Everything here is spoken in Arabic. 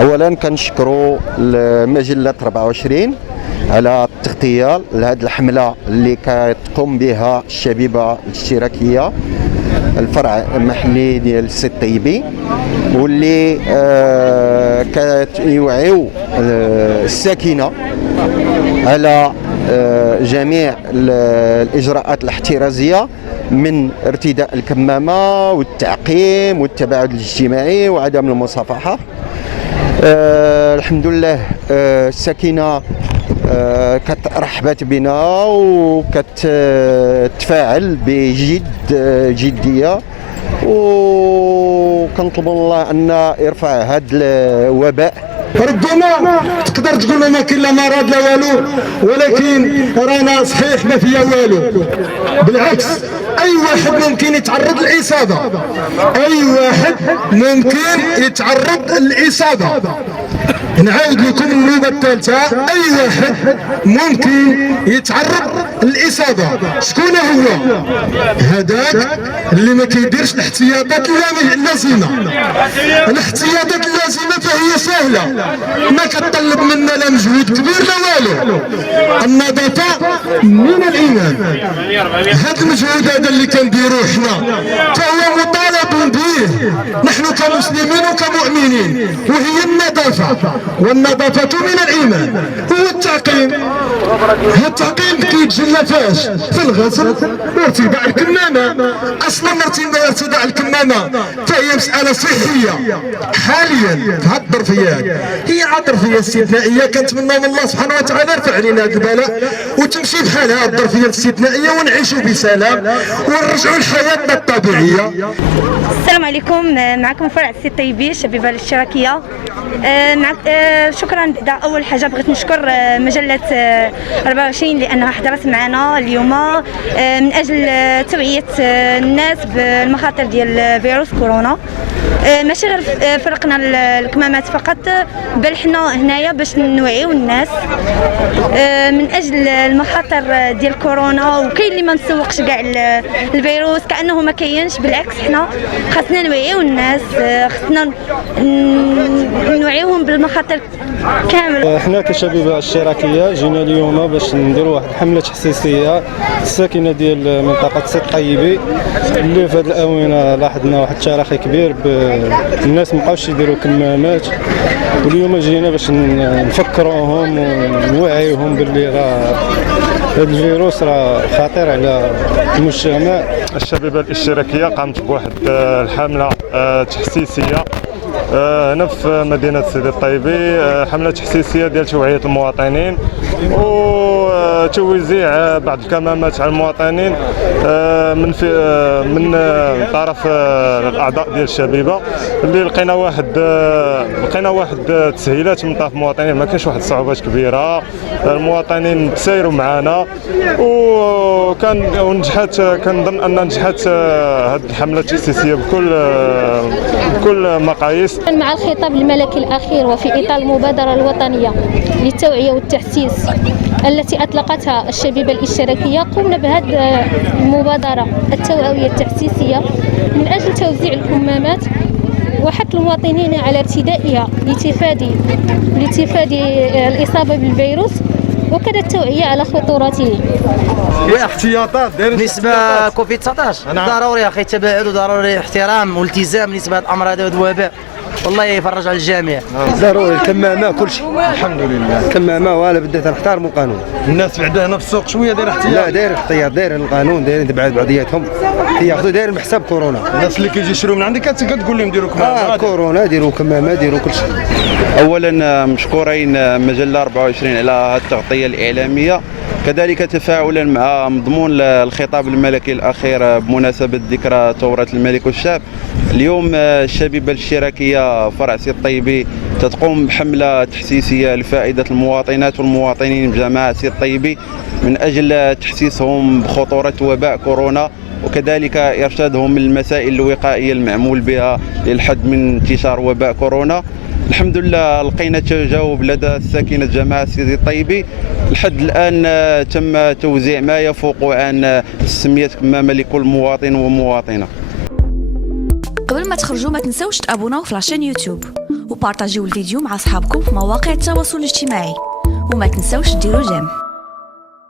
اولا كنشكروا مجله 24 على التغطيه لهذه الحمله اللي كتقوم بها الشبيبه الاشتراكيه الفرع المحلي ديال السي الطيبي، واللي كيوعيو الساكنه على جميع الاجراءات الاحترازيه من ارتداء الكمامه والتعقيم والتباعد الاجتماعي وعدم المصافحه. الحمد لله الساكنه كترحبت بنا وكتتفاعل جديه، وكنطلبوا الله ان يرفع هذا الوباء. ربما تقدر تقول ما كاين لا مرض لا والو، ولكن رانا صحيح ما فيها والو، بالعكس اي واحد ممكن يتعرض للاصابه، اي واحد ممكن يتعرض للاصابه. نعاود لكم النوبه الثالثه، اي واحد ممكن يتعرض للاصابه. شكون هو هذاك اللي ما كيديرش الاحتياطات اللازمه؟ الاحتياطات اللازمه فهي سهله، ما كتطلب منا لا مجهود كبير لا والو. النظافه من الايمان. هذا المجهود هذا اللي كنديروه حنا فهو مطالب به نحن كمسلمين وكمؤمنين، وهي النظافه، والنظافه من الايمان. هو التعقيم، التعقيم كيتجلى فاش؟ في الغسل وارتداء الكمامه. اصلا ارتداء الكمامه فهي مساله صحيه حاليا في هذه الظرفيات، هي ظرفيه استثنائيه. كنتمنى من الله سبحانه وتعالى يرفع علينا هذا البلاء وتمشي بحالها الظرفيه الاستثنائيه ونعيشوا بسلام ونرجعوا لحياتنا الطبيعيه. السلام عليكم، معكم فرع السي الطيبي الشبيبه الاشتراكيه. شكرا. اول حاجه بغيت نشكر مجله 24 لانها حضرت معنا اليوم من اجل توعيه الناس بالمخاطر ديال فيروس كورونا. ماشي غير فرقنا الكمامات فقط، بل حنا هنايا باش نوعيو الناس من اجل المخاطر ديال كورونا. وكاين اللي ما مسوقش كاع الفيروس كانه ما كاينش، بالعكس حنا خاصنا نوعيو الناس، خاصنا نوعيوهم بالمخاطر كامل. حنا كشبيبه اشتراكيه جينا اليوم باش نديروا واحد الحمله تحسيسيه الساكنه ديال منطقه سي الطيبي، اللي في هذه الاونه لاحظنا واحد التراخي كبير، الناس مابقاوش يديروا كمامات. واليوم جينا باش نفكروهم ونوعيوهم باللي راه هذا الفيروس راه خطير على المجتمع. الشبيبه الاشتراكيه قامت بواحد الحمله تحسيسيه هنا في مدينه سيدي الطيبي، حمله تحسيسيه ديال توعيه المواطنين وتوزيع بعض الكمامات على المواطنين من طرف الاعضاء ديال الشبيبه، اللي لقينا واحد التسهيلات من طرف المواطنين. ما كاينش واحد الصعوبات كبيره، المواطنين تسايروا معنا ونجحت. كنظن ان نجحت هذه الحمله التحسيسيه بكل مقاييس. مع الخطاب الملكي الأخير وفي إطار المبادرة الوطنية للتوعية والتحسيس التي أطلقتها الشبيبة الاشتراكية، قمنا بهذه المبادرة التوعوية التحسيسية من أجل توزيع الكمامات وحث المواطنين على ارتدائها لتفادي الإصابة بالفيروس، وكذا التوعية على خطورته. احتياطات بالنسبه كوفيد 19 ضروري اخي التباعد وضروري احترام والتزام بالنسبه للامراض والوباء، والله يفرج على الجميع. ضروري الكمامه كل شيء. الحمد لله الكمامه ولا بدها تنحترموا القانون. الناس بعدا هنا في السوق شويه داير احتياط. لا داير احتياط، داير القانون، دايرين تبعد بعضياتهم، كياخذوا داير بحساب كورونا. الناس اللي كيجي يشريو من عندك كتقول لهم ديروا كمامه كورونا، ديروا كمامه، ديروا كل شيء. اولا مشكورين مجله 24 على هذه التغطيه الاعلاميه، كذلك تفاعلا مع مضمون الخطاب الملكي الاخير بمناسبه ذكرى ثوره الملك والشعب. اليوم الشبيبه الاشتراكيه فرع سي الطيبي تقوم بحمله تحسيسيه لفائده المواطنات والمواطنين بجماعه سي الطيبي من اجل تحسيسهم بخطوره وباء كورونا، وكذلك ارشادهم المسائل الوقائيه المعمول بها للحد من انتشار وباء كورونا. الحمد لله لقينا تجاوب لدى ساكنة جماعة سيدي الطيبي. لحد الآن تم توزيع ما يفوق عن 600 كمامة لكل مواطن ومواطنة. قبل ما تخرجوا ما تنسوش تابوناو في لاشين يوتيوب وبارطاجيو الفيديو مع اصحابكم في مواقع التواصل الاجتماعي وما تنسوش ديروا جيم.